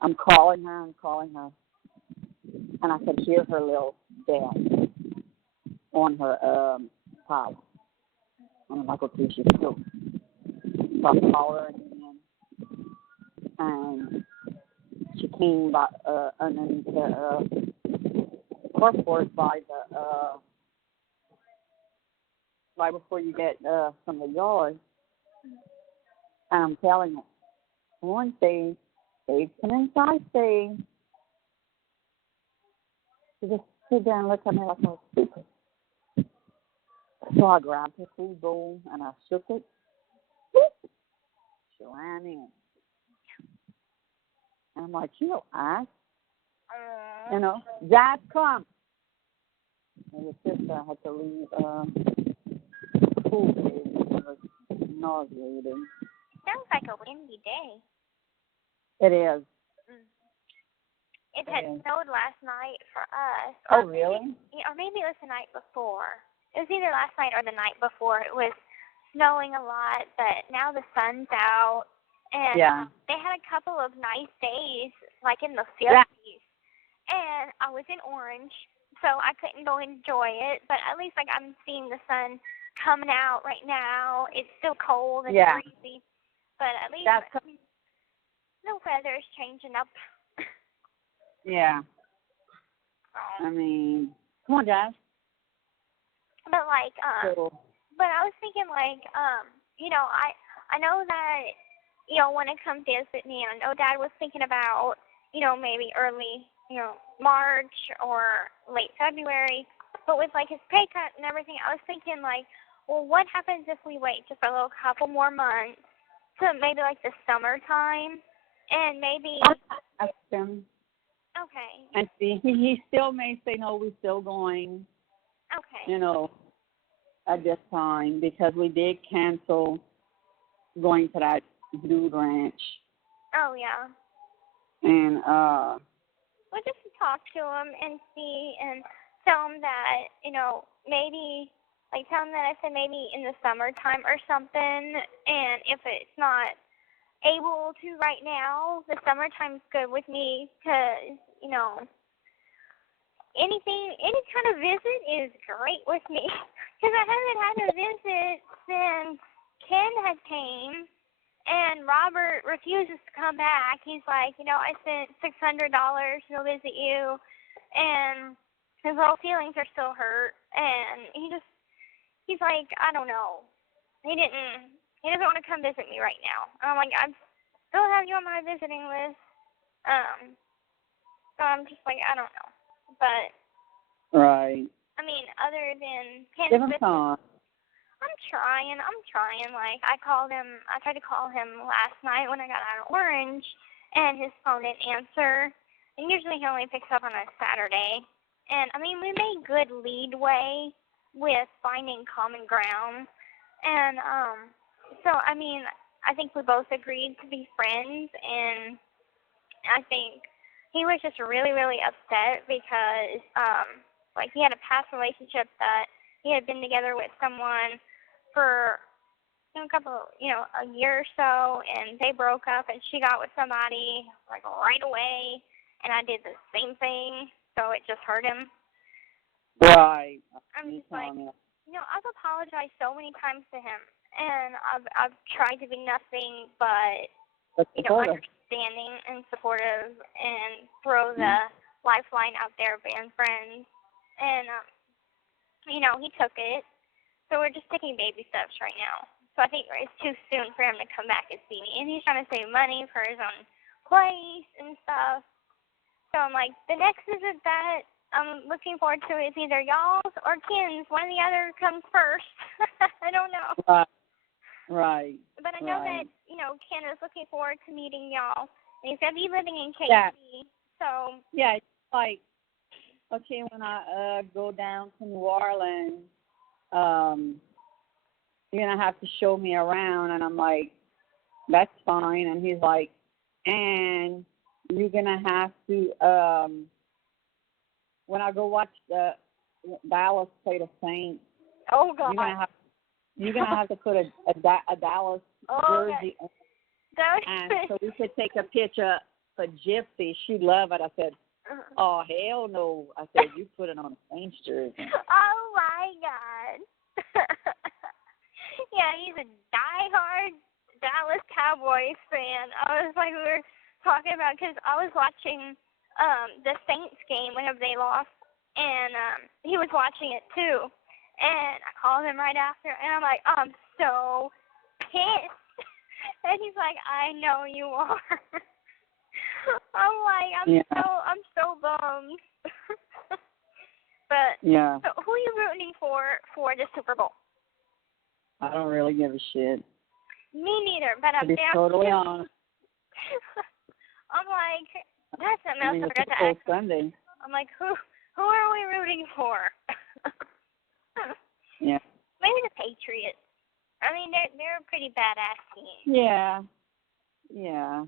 I'm calling her. And I could hear her little bell on her power. And I'm like, okay, she's still. So I called her again. And she came by underneath carport by the right before you get from the yard. And I'm telling you, one thing, Steve, come inside, Steve. She just sit down and look at me like I was stupid. So I grabbed her food bowl and I shook it. She ran in. And I'm like, you know, Dad, come. And the sister had to leave school today because it was nauseating. Sounds like a windy day. It is. It had snowed last night for us. Oh, really? Or maybe it was the night before. It was either last night or the night before. It was snowing a lot, but now the sun's out. And they had a couple of nice days, like in the 50s. Yeah. And I was in Orange, so I couldn't go enjoy it. But at least, like, I'm seeing the sun coming out right now. It's still cold and breezy. But at least the weather is changing up. Yeah. I mean, come on, Josh. But, like, but I was thinking, like, you know, I know that, you know, when it comes to visit me, I know Dad was thinking about, you know, maybe early, you know, March or late February. But with, like, his pay cut and everything, I was thinking, like, well, what happens if we wait just a little couple more months to maybe, like, the summertime? And maybe... Ask him. Okay. And see, he still may say, no, we're still going. Okay. You know, at this time, because we did cancel going to that dude ranch. Oh, yeah. And, well, just to talk to him and see and tell him that, you know, maybe, like, tell him that I said maybe in the summertime or something, and if it's not able to right now, the summertime's good with me, because, you know, any kind of visit is great with me, because I haven't had a visit since Ken had came. And Robert refuses to come back. He's like, you know, I sent $600 to go visit you, and his little feelings are still hurt. And he's like, I don't know. He doesn't want to come visit me right now. And I'm like, I still have you on my visiting list. So I'm just like, I don't know. But right. I mean, other than Ken's visit. I'm trying. Like, I tried to call him last night when I got out of Orange, and his phone didn't answer. And usually he only picks up on a Saturday. And, I mean, we made good leadway with finding common ground. And, so, I mean, I think we both agreed to be friends, and I think he was just really, really upset because, like, he had a past relationship that he had been together with someone for a year or so, and they broke up, and she got with somebody, like, right away, and I did the same thing, so it just hurt him. Right. I'm just like, you know, I've apologized so many times to him, and I've tried to be nothing but, you know, understanding and supportive, and throw the lifeline out there of being friends, and, you know, he took it. So we're just taking baby steps right now. So I think it's too soon for him to come back and see me. And he's trying to save money for his own place and stuff. So I'm like, the next visit that I'm looking forward to is either y'all's or Ken's. One or the other comes first. I don't know. Right. But I know that, you know, Ken is looking forward to meeting y'all. And he's going to be living in KC. So. Yeah, it's like, okay, when I go down to New Orleans, you're going to have to show me around. And I'm like, that's fine. And he's like, and you're going to have to, when I go watch the Dallas play the Saints, oh, God. You're going to have to put a Dallas jersey on. And so we could take a picture for Gypsy. She'd love it. I said, oh, hell no. I said, you put it on a Saints jersey. Oh, my God. Yeah, he's a diehard Dallas Cowboys fan. I was like, we were talking about, because I was watching the Saints game whenever they lost and he was watching it too. And I called him right after, and I'm like, I'm so pissed. And he's like, I know you are. I'm like, I'm so bummed. But so who are you rooting for the Super Bowl? I don't really give a shit. Me neither, but I'm to be totally honest. I'm like, that's something else I forgot to ask. Sunday. I'm like, who are we rooting for? Yeah. Maybe the Patriots. I mean, they're a pretty badass team. Yeah. Yeah.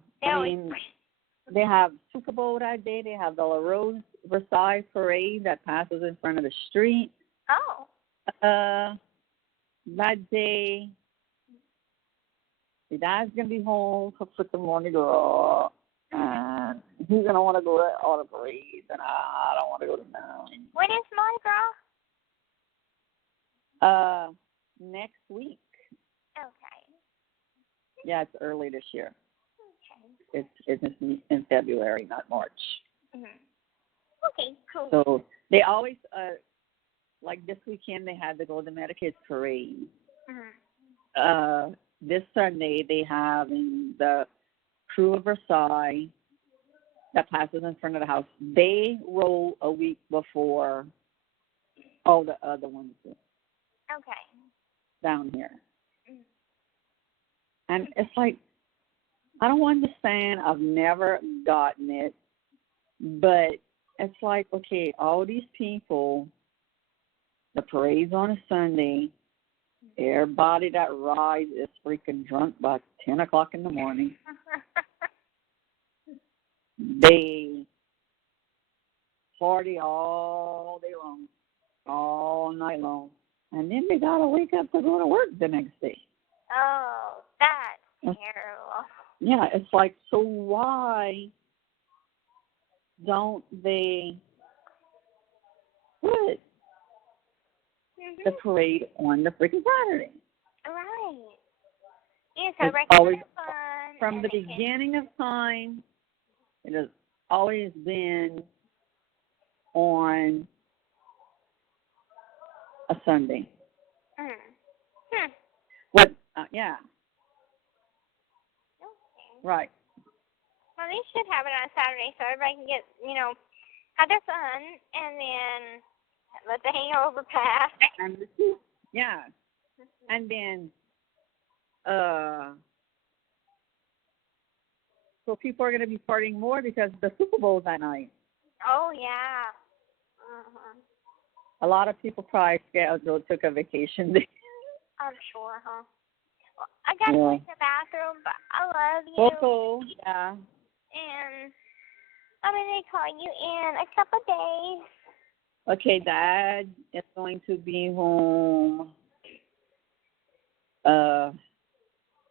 They have Super Bowl that day. They have the La Rose Versailles parade that passes in front of the street. Oh. That day, the dad's gonna be home for the morning girl, and he's gonna want to go to all the parades, and I don't want to go to none. When is Mardi Gras? Next week. Okay. Yeah, it's early this year. Okay. It's in February, not March. Mm-hmm. Okay, cool. So they always, like this weekend, they had the Golden Medicaid parade. Mm-hmm. This Sunday, they have in the Crew of Versailles that passes in front of the house. They roll a week before all the other ones down here. Mm-hmm. And it's like, I don't understand. I've never gotten it. But it's like, okay, all these people, the parade's on a Sunday. Everybody that rides is freaking drunk by 10 o'clock in the morning. They party all day long, all night long. And then they got to wake up to go to work the next day. Oh, that's terrible. Yeah, it's like, so why don't they put the parade on the freaking Saturday? Right. It's always fun. From the beginning of time, it has always been on a Sunday. What? Yeah. Okay. Right. Well, they should have it on Saturday so everybody can get, have their fun and then let the hangover pass. And yeah. And then, so people are going to be partying more because the Super Bowl's that night. Oh, yeah. Uh-huh. A lot of people probably took a vacation day. I'm sure, huh? Well, I got to go to the bathroom, but I love you. Also, yeah. And I'm going to call you in a couple days. Okay, Dad is going to be home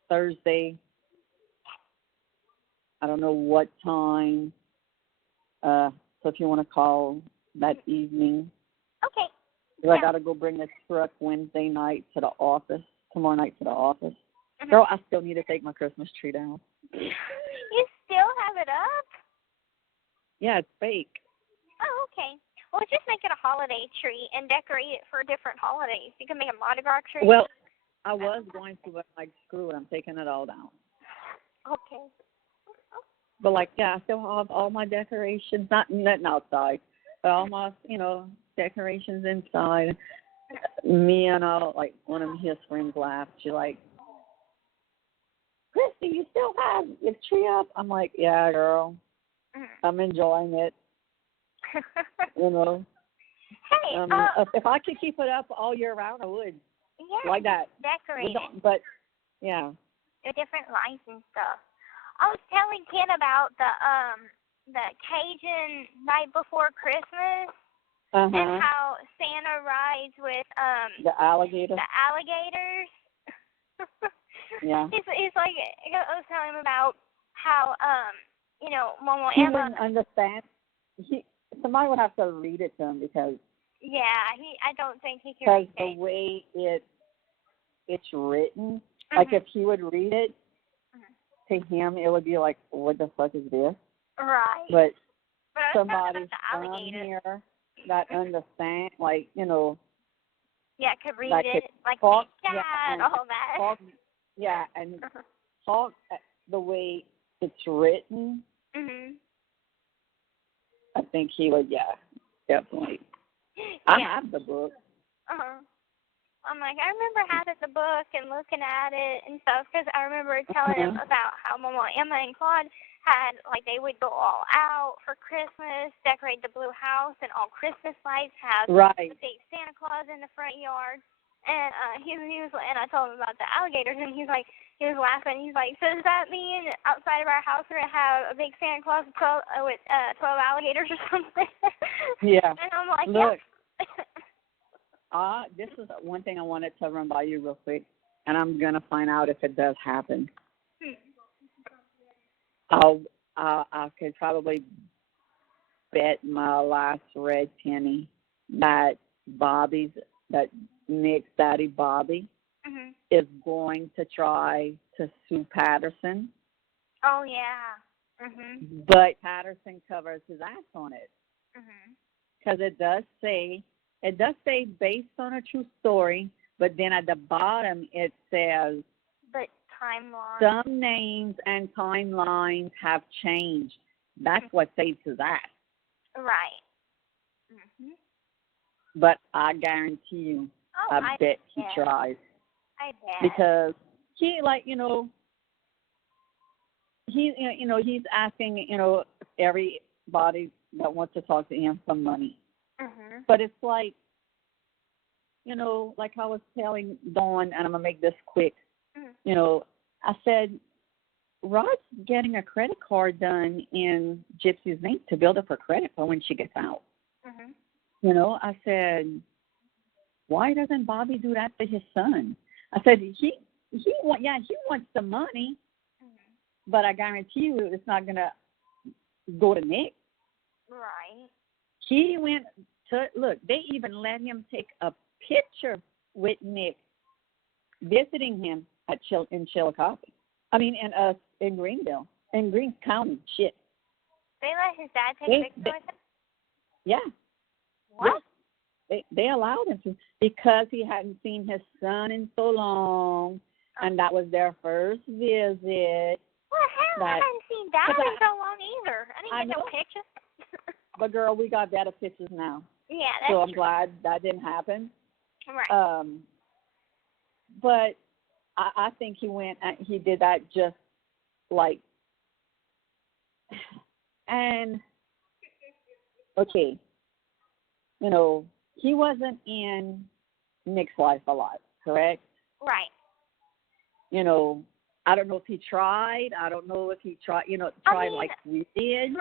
Thursday. I don't know what time. So if you want to call that evening. Okay. Because I got to go bring this truck Wednesday night to the office, tomorrow night to the office. Mm-hmm. Girl, I still need to take my Christmas tree down. You still have it up? Yeah, it's fake. Oh, okay. Well, just make it a holiday tree and decorate it for different holidays. You can make a Mardi Gras tree. Well, I was going to, but like, screw it, I'm taking it all down. Okay. But like, yeah, I still have all my decorations, not outside, but all my, decorations inside. Me and like one of his friends laughed. She's like, Kristy, you still have your tree up? I'm like, yeah, girl. I'm enjoying it. Hey, if I could keep it up all year round, I would. Yeah. Like that. Decorate it. But, yeah. The different lights and stuff. I was telling Ken about the Cajun night before Christmas. Uh-huh. And how Santa rides with the alligator. The alligators. Yeah. He's like, I was telling him about how Momo He Emma. wouldn't understand. Somebody would have to read it to him because. Yeah, I don't think he can read it. Because the way it's written, like if he would read it, to him it would be like, what the fuck is this? Right. But somebody from here that understand, like, you know, Yeah, could read that it, could like talk, cat, yeah, and all that. talk, yeah, and talk the way it's written. Mhm. I think he would, yeah, definitely. Yeah. I have the book. I'm like, I remember having the book and looking at it and stuff because I remember telling him about how Mama Emma and Claude had, like, they would go all out for Christmas, decorate the blue house, and all Christmas lights, have the big Santa Claus in the front yard. And he was, and I told him about the alligators, and he was laughing. He's like, so does that mean outside of our house we're gonna have a big Santa Claus with 12 alligators or something? Yeah. And I'm like, look. Yeah. This is one thing I wanted to run by you real quick, and I'm gonna find out if it does happen. I could probably bet my last red penny that Nick's daddy Bobby is going to try to sue Patterson. Oh yeah. But Patterson covers his ass on it because it does say based on a true story, but then at the bottom it says but timeline. Some names and timelines have changed. That's what saves his ass. Right. But I guarantee you, I bet he tries. I bet. Because he, like, you know, he's asking, everybody that wants to talk to him for money. But it's like, like I was telling Dawn, and I'm going to make this quick, I said, Rod's getting a credit card done in Gypsy's name to build up her credit for when she gets out. I said, why doesn't Bobby do that to his son? I said, he wants the money, but I guarantee you it's not going to go to Nick. Right. He went to, look, they even let him take a picture with Nick visiting him in Chillicothe. I mean, in Greenville, in Greens County. Shit. They let his dad take a picture with him? Yeah. What? Yeah. They allowed him to because he hadn't seen his son in so long, and that was their first visit. Well, hell, I hadn't seen Dad in so long either. I didn't get no pictures. But, girl, we got better pictures now. Yeah, that's So I'm true. glad that didn't happen. Right. But I think he did that just like, and, okay, he wasn't in Nick's life a lot, correct? Right. I don't know if he tried. I don't know if he tried, like we did.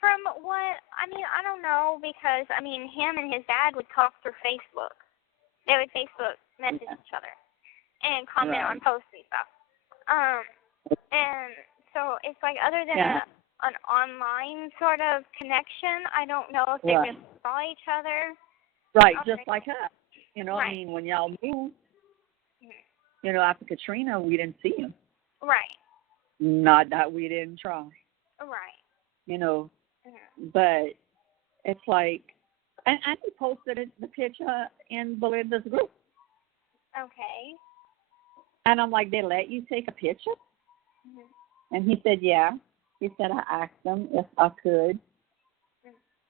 From what, I don't know because, him and his dad would talk through Facebook. They would Facebook message each other and comment on posts and stuff. And so it's like other than an online sort of connection, I don't know if they really saw each other. Right, just like us. Right. When y'all moved, after Katrina, we didn't see him. Right. Not that we didn't try. Right. But it's like, and he posted the picture in Belinda's group. Okay. And I'm like, they let you take a picture? And he said, yeah. He said, I asked them if I could.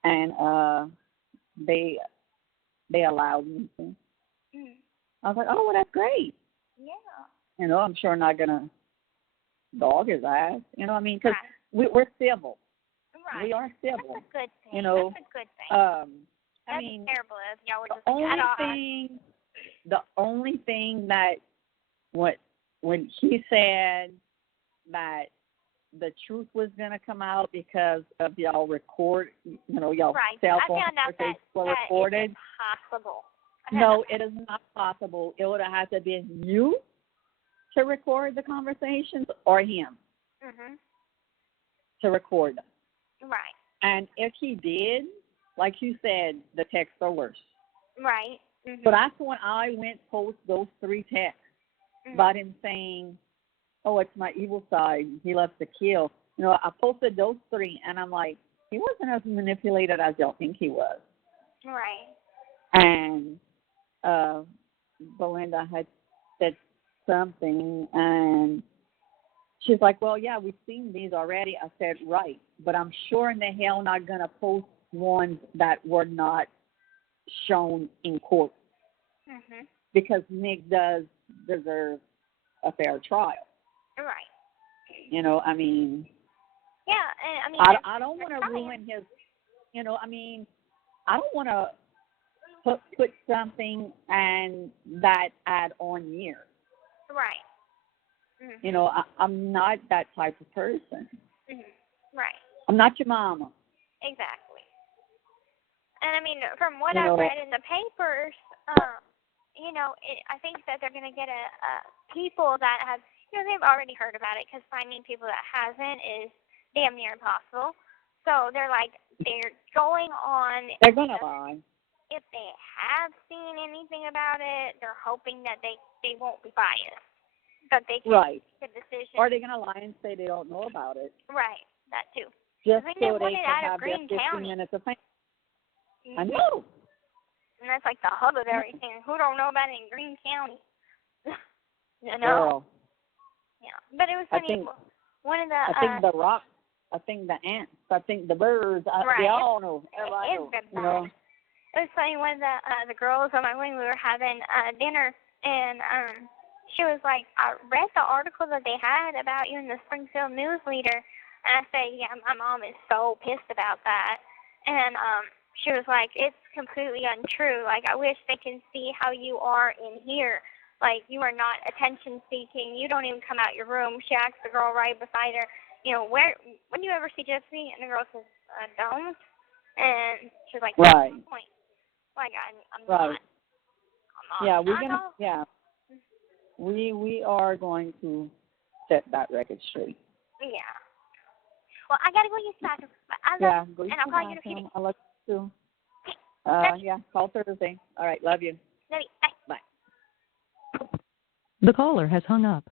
And they allowed me to. I was like, oh, well, that's great. Yeah. I'm sure not going to dog his ass. Because we're civil. Right. We are civil. That's a good thing. That's a good thing. That'd be terrible if y'all were just the only thing that when he said that the truth was going to come out because of y'all record, y'all cell phone records were recorded. Is impossible. No, it is not possible. It would have had to be you to record the conversations or him to record them. Right. And if he did, like you said, the texts are worse. Right. So that's when I went post those 3 texts about him saying, oh, it's my evil side. He loves to kill. I posted those 3, and I'm like, he wasn't as manipulated as y'all think he was. Right. And Belinda had said something, and she's like, well, yeah, we've seen these already. I said, right, but I'm sure in the hell not going to post ones that were not shown in court, because Nick does deserve a fair trial. Right. You know, I mean. Yeah, and I mean. I don't want to ruin his. You know, I mean, I don't want to put something and that add on years. Right. You know, I'm not that type of person. Right. I'm not your mama. Exactly. And I mean, from what I've read in the papers, I think that they're going to get people that have, they've already heard about it, because finding people that hasn't is damn near impossible. So they're going on. They're going to lie. If they have seen anything about it, they're hoping that they won't be biased, but they can make a decision. Or they're going to lie and say they don't know about it. Right, that too. Just I think so they can out have of Green their 15 County. minutes of fame. I know. And that's like the hub of everything. Who don't know about it in Green County? Girl. Yeah, but it was funny. One of the I think the rocks. I think the ants. I think the birds. They all know. Everybody knows. It was funny, one of the girls on my wing, we were having dinner, and she was like, I read the article that they had about you in the Springfield News Leader, and I said, yeah, my mom is so pissed about that. And she was like, it's completely untrue. Like, I wish they can see how you are in here. Like, you are not attention-seeking. You don't even come out your room. She asked the girl right beside her, when do you ever see Gypsy? And the girl says, don't. And she was like, right. What's the point? Like, I'm right. not. Yeah, we're gonna. Yeah, we are going to set that record straight. Yeah. Well, I gotta go use the bathroom. Go use and I'll call you in a few days. I love you too. Call Thursday. All right, love you. Love you. Bye. Bye. The caller has hung up.